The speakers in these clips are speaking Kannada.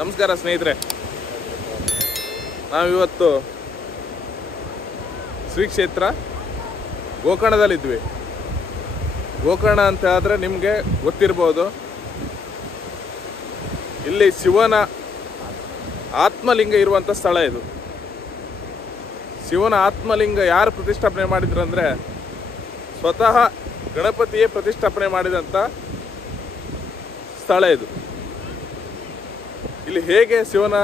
ನಮಸ್ಕಾರ ಸ್ನೇಹಿತರೆ, ನಾವಿವತ್ತು ಶ್ರೀ ಕ್ಷೇತ್ರ ಗೋಕರ್ಣದಲ್ಲಿದ್ವಿ. ಗೋಕರ್ಣ ಅಂತ ಹೇಳಿದ್ರೆ ನಿಮಗೆ ಗೊತ್ತಿರ್ಬೋದು, ಇಲ್ಲಿ ಶಿವನ ಆತ್ಮಲಿಂಗ ಇರುವಂಥ ಸ್ಥಳ ಇದು. ಶಿವನ ಆತ್ಮಲಿಂಗ ಯಾರು ಪ್ರತಿಷ್ಠಾಪನೆ ಮಾಡಿದ್ರು ಅಂದರೆ ಸ್ವತಃ ಗಣಪತಿಯೇ ಪ್ರತಿಷ್ಠಾಪನೆ ಮಾಡಿದಂಥ ಸ್ಥಳ ಇದು. ಇಲ್ಲಿ ಹೇಗೆ ಶಿವನ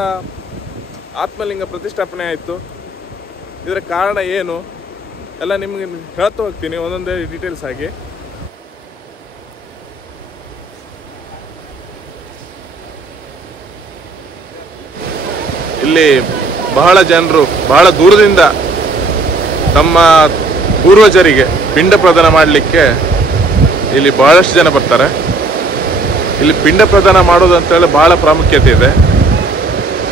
ಆತ್ಮಲಿಂಗ ಪ್ರತಿಷ್ಠಾಪನೆ ಆಯಿತು, ಇದರ ಕಾರಣ ಏನು ಎಲ್ಲ ನಿಮಗೆ ಹೇಳ್ತಾ ಹೋಗ್ತೀನಿ ಒಂದೊಂದೇ ಡೀಟೇಲ್ಸ್ ಆಗಿ. ಇಲ್ಲಿ ಬಹಳ ಜನರು ಬಹಳ ದೂರದಿಂದ ತಮ್ಮ ಪೂರ್ವಜರಿಗೆ ಪಿಂಡ ಪ್ರದಾನ ಮಾಡಲಿಕ್ಕೆ ಇಲ್ಲಿ ಬಹಳಷ್ಟು ಜನ ಬರ್ತಾರೆ. ಇಲ್ಲಿ ಪಿಂಡ ಪ್ರದಾನ ಮಾಡೋದು ಅಂತೇಳಿ ಬಹಳ ಪ್ರಾಮುಖ್ಯತೆ ಇದೆ.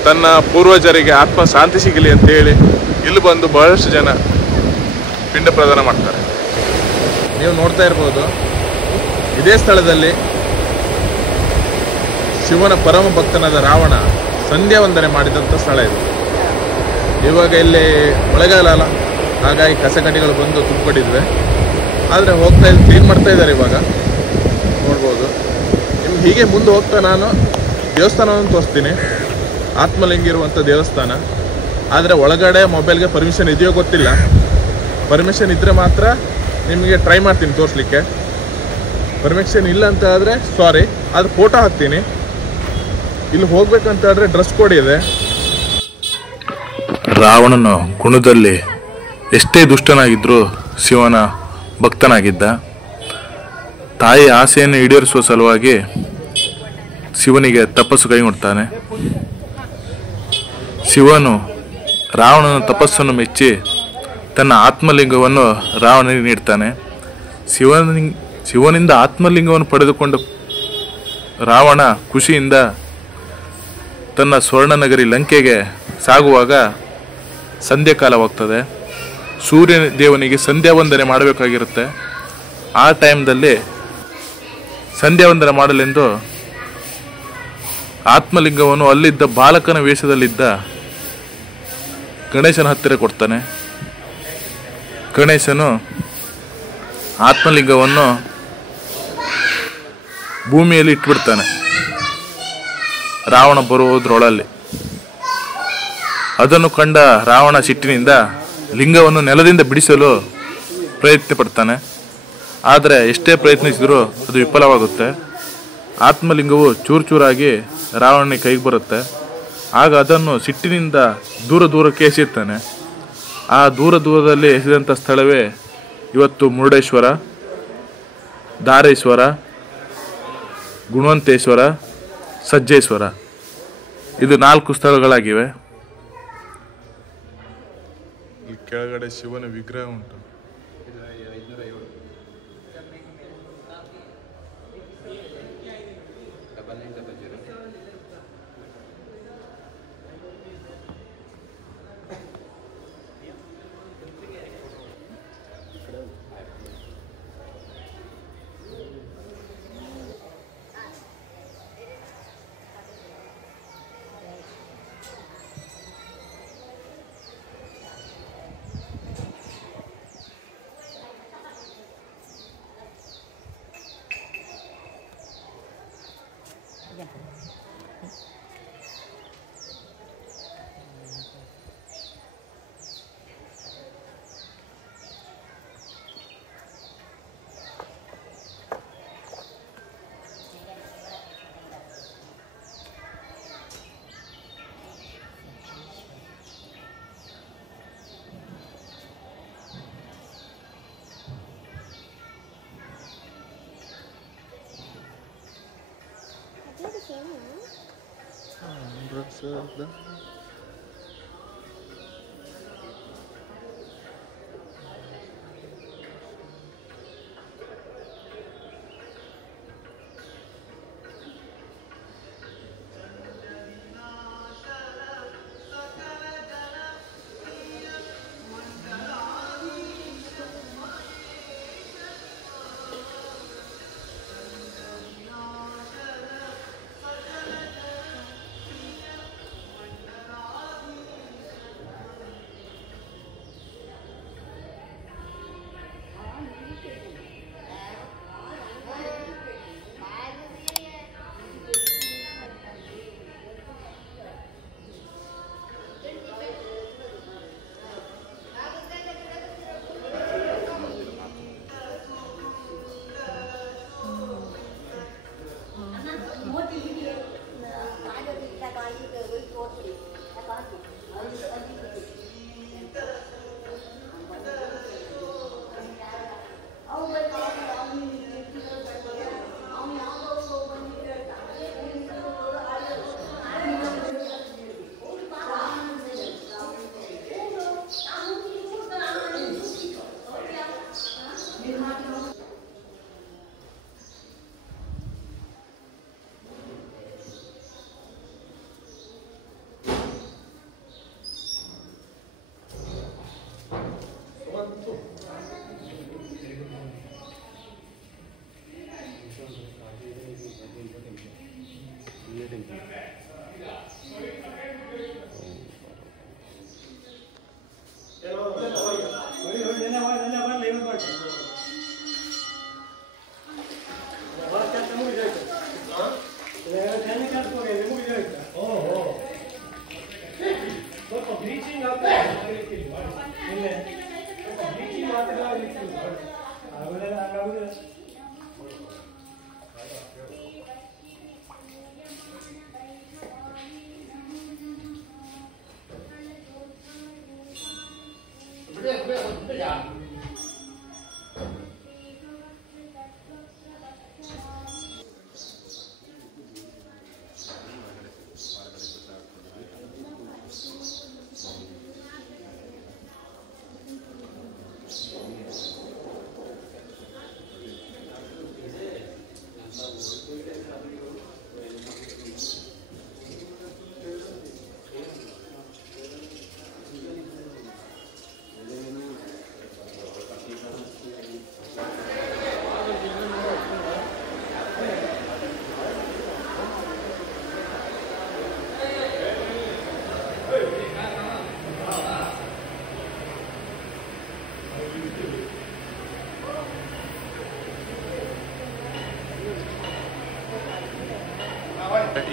ತನ್ನ ಪೂರ್ವಜರಿಗೆ ಆತ್ಮ ಶಾಂತಿ ಸಿಗಲಿ ಅಂತೇಳಿ ಇಲ್ಲಿ ಬಂದು ಬಹಳಷ್ಟು ಜನ ಪಿಂಡ ಪ್ರದಾನ ಮಾಡ್ತಾರೆ. ನೀವು ನೋಡ್ತಾ ಇರ್ಬೋದು, ಇದೇ ಸ್ಥಳದಲ್ಲಿ ಶಿವನ ಪರಮ ಭಕ್ತನಾದ ರಾವಣ ಸಂಧ್ಯಾ ವಂದನೆ ಮಾಡಿದಂಥ ಸ್ಥಳ ಇದು. ಇವಾಗ ಇಲ್ಲಿ ಮಳೆಗಾಲ ಅಲ್ಲ, ಹಾಗಾಗಿ ಕಸಕಡ್ಡಿಗಳು ಬಂದು ತುಂಬಿಕೊಂಡಿದ್ವೆ. ಆದರೆ ಹೋಗ್ತಾ ಕ್ಲೀನ್ ಮಾಡ್ತಾ ಇದ್ದಾರೆ ಇವಾಗ, ನೋಡ್ಬೋದು. ನಿಮ್ಗೆ ಹೀಗೆ ಮುಂದೆ ಹೋಗ್ತಾ ನಾನು ದೇವಸ್ಥಾನವನ್ನು ತೋರಿಸ್ತೀನಿ, ಆತ್ಮಲಿಂಗ ಇರುವಂಥ ದೇವಸ್ಥಾನ. ಆದರೆ ಒಳಗಡೆ ಮೊಬೈಲ್ಗೆ ಪರ್ಮಿಷನ್ ಇದೆಯೋ ಗೊತ್ತಿಲ್ಲ. ಪರ್ಮಿಷನ್ ಇದ್ದರೆ ಮಾತ್ರ ನಿಮಗೆ ಟ್ರೈ ಮಾಡ್ತೀನಿ ತೋರಿಸ್ಲಿಕ್ಕೆ. ಪರ್ಮಿಷನ್ ಇಲ್ಲ ಅಂತ ಆದರೆ ಸಾರಿ, ಅದು ಫೋಟೋ ಹಾಕ್ತೀನಿ. ಇಲ್ಲಿ ಹೋಗ್ಬೇಕಂತ ಹೇಳಿದ್ರೆ ಡ್ರೆಸ್ ಕೋಡ್ ಇದೆ. ರಾವಣನು ಕುಣದಲ್ಲಿ ಎಷ್ಟೇ ದುಷ್ಟನಾಗಿದ್ದರೂ ಶಿವನ ಭಕ್ತನಾಗಿದ್ದ. ತಾಯಿ ಆಸೆಯನ್ನು ಈಡೇರಿಸುವ ಸಲುವಾಗಿ ಶಿವನಿಗೆ ತಪಸ್ಸು ಕೈಗೊಳ್ತಾನೆ. ಶಿವನು ರಾವಣನ ತಪಸ್ಸನ್ನು ಮೆಚ್ಚಿ ತನ್ನ ಆತ್ಮಲಿಂಗವನ್ನು ರಾವಣನಿಗೆ ನೀಡ್ತಾನೆ. ಶಿವನಿಂದ ಆತ್ಮಲಿಂಗವನ್ನು ಪಡೆದುಕೊಂಡು ರಾವಣ ಖುಷಿಯಿಂದ ತನ್ನ ಸ್ವರ್ಣನಗರಿ ಲಂಕೆಗೆ ಸಾಗುವಾಗ ಸಂಧ್ಯಾಕಾಲವಾಗ್ತದೆ. ಸೂರ್ಯ ದೇವನಿಗೆ ಸಂಧ್ಯಾ ವಂದನೆ ಮಾಡಬೇಕಾಗಿರುತ್ತೆ. ಆ ಟೈಮ್ದಲ್ಲಿ ಸಂಧ್ಯಾ ವಂದನೆ ಮಾಡಲೆಂದು ಆತ್ಮಲಿಂಗವನ್ನು ಅಲ್ಲಿದ್ದ ಬಾಲಕನ ವೇಷದಲ್ಲಿದ್ದ ಗಣೇಶನ ಹತ್ತಿರ ಕೊಡ್ತಾನೆ. ಗಣೇಶನು ಆತ್ಮಲಿಂಗವನ್ನು ಭೂಮಿಯಲ್ಲಿ ಇಟ್ಬಿಡ್ತಾನೆ ರಾವಣ ಬರುವುದರೊಳಲ್ಲಿ. ಅದನ್ನು ಕಂಡ ರಾವಣ ಸಿಟ್ಟಿನಿಂದ ಲಿಂಗವನ್ನು ನೆಲದಿಂದ ಬಿಡಿಸಲು ಪ್ರಯತ್ನ ಪಡ್ತಾನೆ. ಆದರೆ ಎಷ್ಟೇ ಪ್ರಯತ್ನಿಸಿದರೂ ಅದು ವಿಫಲವಾಗುತ್ತೆ. ಆತ್ಮಲಿಂಗವು ಚೂರು ಚೂರಾಗಿ ರಾವಣನಿಗೆ ಕೈಗೆ ಬರುತ್ತೆ. ಆಗ ಅದನ್ನು ಸಿಟ್ಟಿನಿಂದ ದೂರಕ್ಕೆ ಎಸೆಯುತ್ತಾನೆ. ಆ ದೂರದಲ್ಲಿ ಎಸೆದಂಥ ಸ್ಥಳವೇ ಇವತ್ತು ಮುರುಡೇಶ್ವರ, ಧಾರೇಶ್ವರ, ಗುಣವಂತೇಶ್ವರ, ಸಜ್ಜೇಶ್ವರ. ಇದು 4 ಸ್ಥಳಗಳಾಗಿವೆ. ಇಲ್ಲಿ ಕೆಳಗಡೆ ಶಿವನ ವಿಗ್ರಹ ಉಂಟು.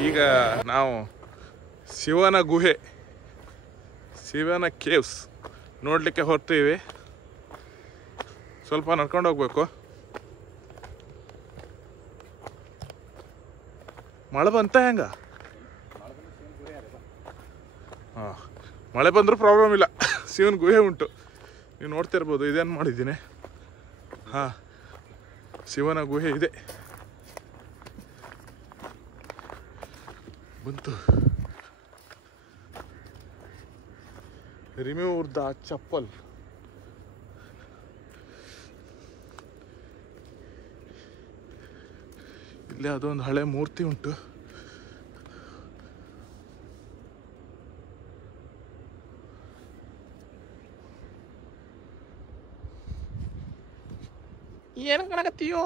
ಈಗ ನಾವು ಶಿವನ ಗುಹೆ, ಶಿವನ ಕೇವ್ಸ್ ನೋಡಲಿಕ್ಕೆ ಹೊರ್ತೀವಿ. ಸ್ವಲ್ಪ ನಡ್ಕೊಂಡು ಹೋಗ್ಬೇಕು. ಮಳೆ ಬಂತ ಹೆಂಗ? ಹಾಂ, ಮಳೆ ಬಂದರೂ ಪ್ರಾಬ್ಲಮ್ ಇಲ್ಲ, ಶಿವನ ಗುಹೆ ಉಂಟು. ನೀವು ನೋಡ್ತಿರ್ಬೋದು. ಇದೇನು ಮಾಡಿದ್ದೀನಿ? ಹಾಂ, ಶಿವನ ಗುಹೆ ಇದೆ. ಬಂತು. ರಿಮೂವ್ ದ ಚಪ್ಪಲ್. ಇಲ್ಲಿ ಅದೊಂದು ಹಳೆ ಮೂರ್ತಿ ಉಂಟು. ಏನು ಕಾಣಕತ್ತೀಯೋ?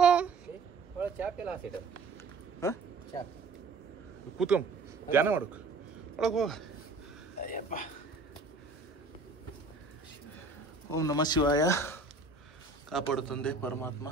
ಕೂತ್ಕೊಂಬ, ಧ್ಯಾನ ಮಾಡೋಕೆ ಒಳಗೆ ಹೋಗ. ಅಯ್ಯಪ್ಪ. ಓಂ ನಮ ಶಿವಾಯ. ಕಾಪಾಡು ತಂದೆ ಪರಮಾತ್ಮ.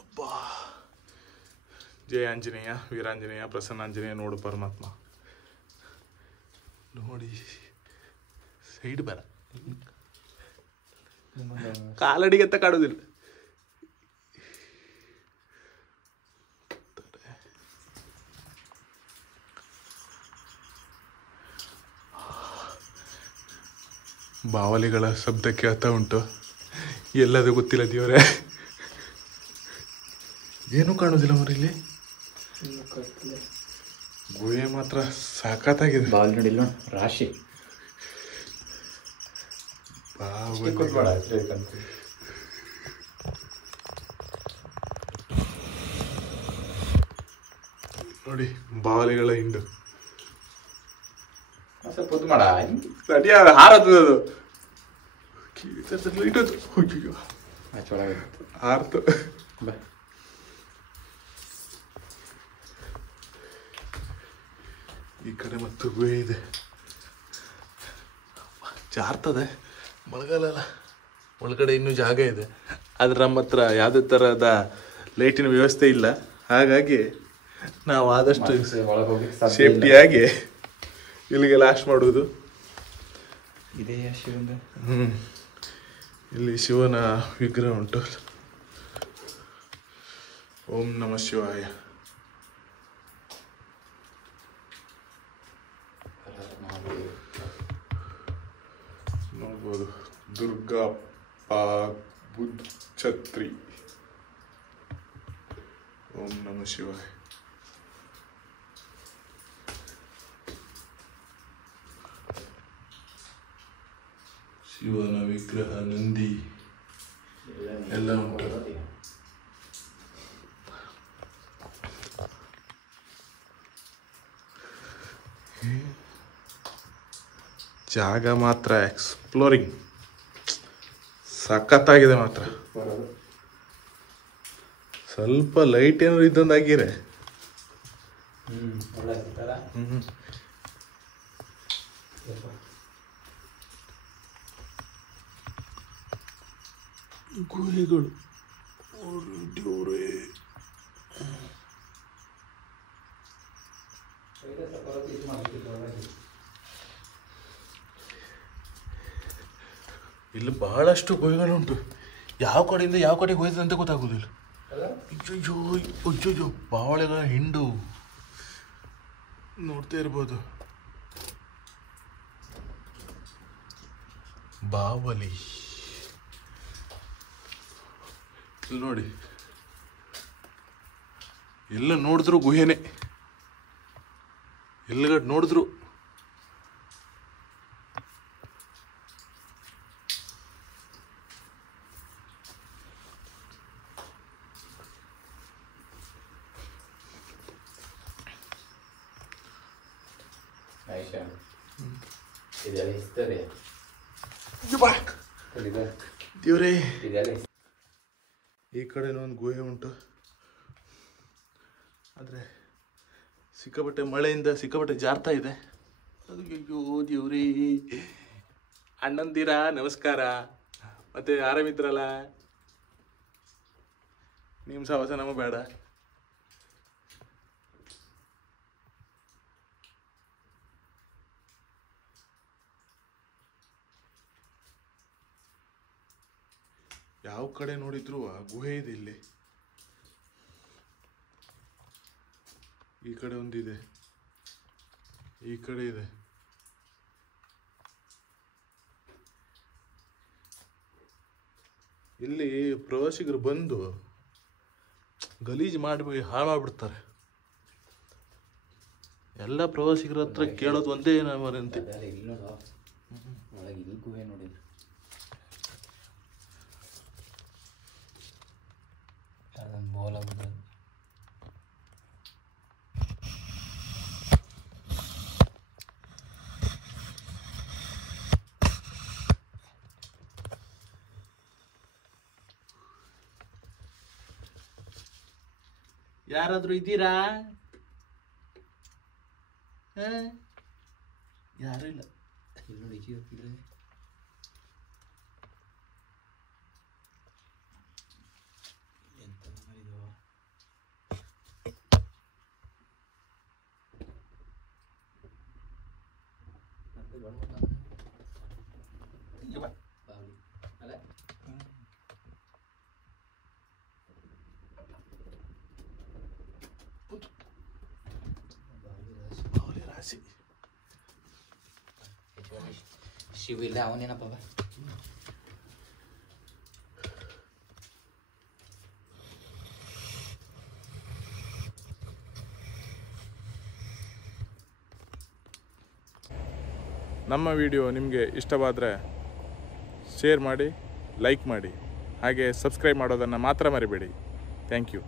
ಅಬ್ಬಾ, ಜಯ ಆಂಜನೇಯ, ವೀರಾಂಜನೇಯ, ಪ್ರಸನ್ನಾಂಜನೇಯ. ನೋಡು ಪರಮಾತ್ಮ, ನೋಡಿ ಸೈಡ್ ಬರ, ಕಾಲಡಿಗೆ ಎತ್ತ ಕಾಡುವುದಿಲ್ಲ. ಬಾವಲಿಗಳ ಶಬ್ದ ಕೇಳ್ತಾ ಉಂಟು. ಎಲ್ಲದು ಗೊತ್ತಿಲ್ಲ ದೇವರೇ. ಏನೂ ಕಾಣುವುದಿಲ್ಲ ಮರಿಲಿ. ಗುಹೆ ಮಾತ್ರ ಸಾಕಾಗಿದೆ. ಬಾಲ್ ನೋಡಿಲ್ಲ, ರಾಶಿ ನೋಡಿ, ಬಾವಲಿಗಳ ಹಿಂಡು. ಸ್ವಲ್ಪ ಹೊತ್ತು ಮಾಡ ಅಡಿಯ ಹಾರದು ಹಾರ್ತು. ಈ ಕಡೆ ಮತ್ತು ಗುಹೆ ಇದೆ. ಜಾರ್ತದೆ, ಮಳೆಗಾಲ ಅಲ್ಲ, ಒಳಗಡೆ ಇನ್ನೂ ಜಾಗ ಇದೆ. ಆದ್ರೆ ನಮ್ಮ ಹತ್ರ ಯಾವುದೇ ಥರದ ಲೈಟಿನ ವ್ಯವಸ್ಥೆ ಇಲ್ಲ. ಹಾಗಾಗಿ ನಾವು ಆದಷ್ಟು ಸೇಫ್ಟಿಯಾಗಿ ಇಲ್ಲಿಗೆ ಲಾಸ್ಟ್ ಮಾಡುವುದು. ಇದೆಯಾ ಶಿವಂದ? ಇಲ್ಲಿ ಶಿವನ ವಿಗ್ರಹ ಉಂಟು. ಓಂ ನಮ ಶಿವಾಯ. ನೋಡ್ಬೋದು, ದುರ್ಗಪ್ಪ ಬುದ್ಧ ಛತ್ರಿ. ಓಂ ನಮ ಶಿವಾಯ. ಶಿವನ ವಿಗ್ರಹ, ನಂದಿ, ಎಲ್ಲ ಉಂಟು. ಜಾಗ ಮಾತ್ರ ಎಕ್ಸ್ಪ್ಲೋರಿಂಗ್ ಸಖತ್ತಾಗಿದೆ ಮಾತ್ರ. ಸ್ವಲ್ಪ ಲೈಟ್ ಏನಾದ್ರು ಇದ್ದಂದಾಗಿರೆ. ಗುಹೆಗಳು ಇಲ್ಲಿ ಬಹಳಷ್ಟು ಗುಹೆಗಳುಂಟು. ಯಾವ ಕಡೆಯಿಂದ ಯಾವ ಕಡೆಗೆ ಹೋಯ್ತದೆ ಅಂತ ಗೊತ್ತಾಗುದಿಲ್ಲ. ಅಯ್ಯೋ ಅಯ್ಯೋ ಬಾವಳೆಗಳ ಹಿಂಡು ನೋಡ್ತಾ ಇರ್ಬೋದು. ಬಾವಲಿ ಇಲ್ಲಿ ನೋಡಿ, ಎಲ್ಲ ನೋಡಿದ್ರು ಗುಹೆನೆ, ಎಲ್ಲಗಡ್ ನೋಡಿದ್ರು. ದೇವ್ರೇ, ಈ ಕಡೆನೂ ಒಂದು ಗುಹೆ ಉಂಟು. ಆದರೆ ಸಿಕ್ಕಾಪಟ್ಟೆ ಮಳೆಯಿಂದ ಸಿಕ್ಕಾಪಟ್ಟೆ ಜಾರ್ತಾ ಇದೆ. ಅಯ್ಯೋ ದೇವ್ರೇ. ಅಣ್ಣಂದಿರ ನಮಸ್ಕಾರ. ಮತ್ತೆ ಆರಾಮಿದ್ರಲ್ಲ? ನಿಮ್ಮ ಸಹವಾಸ ನಮಗೆ ಬೇಡ. ಯಾವ ಕಡೆ ನೋಡಿದ್ರು ಆ ಗುಹೆ ಇದೆ. ಇಲ್ಲಿ ಈ ಕಡೆ ಒಂದಿದೆ, ಈ ಕಡೆ ಇದೆ. ಇಲ್ಲಿ ಪ್ರವಾಸಿಗರು ಬಂದು ಗಲೀಜು ಮಾಡಿ ಹಾಳು ಮಾಡ್ಬಿಡ್ತಾರೆ. ಎಲ್ಲ ಪ್ರವಾಸಿಗರ ಹತ್ರ ಕೇಳೋದು ಒಂದೇ ನಮ್ಮರಂತೆ. ಗುಹೆ ನೋಡಿದ್ರು ಯಾರಾದ್ರೂ ಇದ್ದೀರಾ? ಯಾರು ಇಲ್ಲ. ನೋಡಿ ಶಿವ ಇಲ್ಲ, ಅವನೇನಪ್ಪ. ನಮ್ಮ ವಿಡಿಯೋ ನಿಮಗೆ ಇಷ್ಟವಾದರೆ ಶೇರ್ ಮಾಡಿ, ಲೈಕ್ ಮಾಡಿ, ಹಾಗೆ ಸಬ್ಸ್ಕ್ರೈಬ್ ಮಾಡೋದನ್ನು ಮಾತ್ರ ಮರಿಬೇಡಿ. Thank you.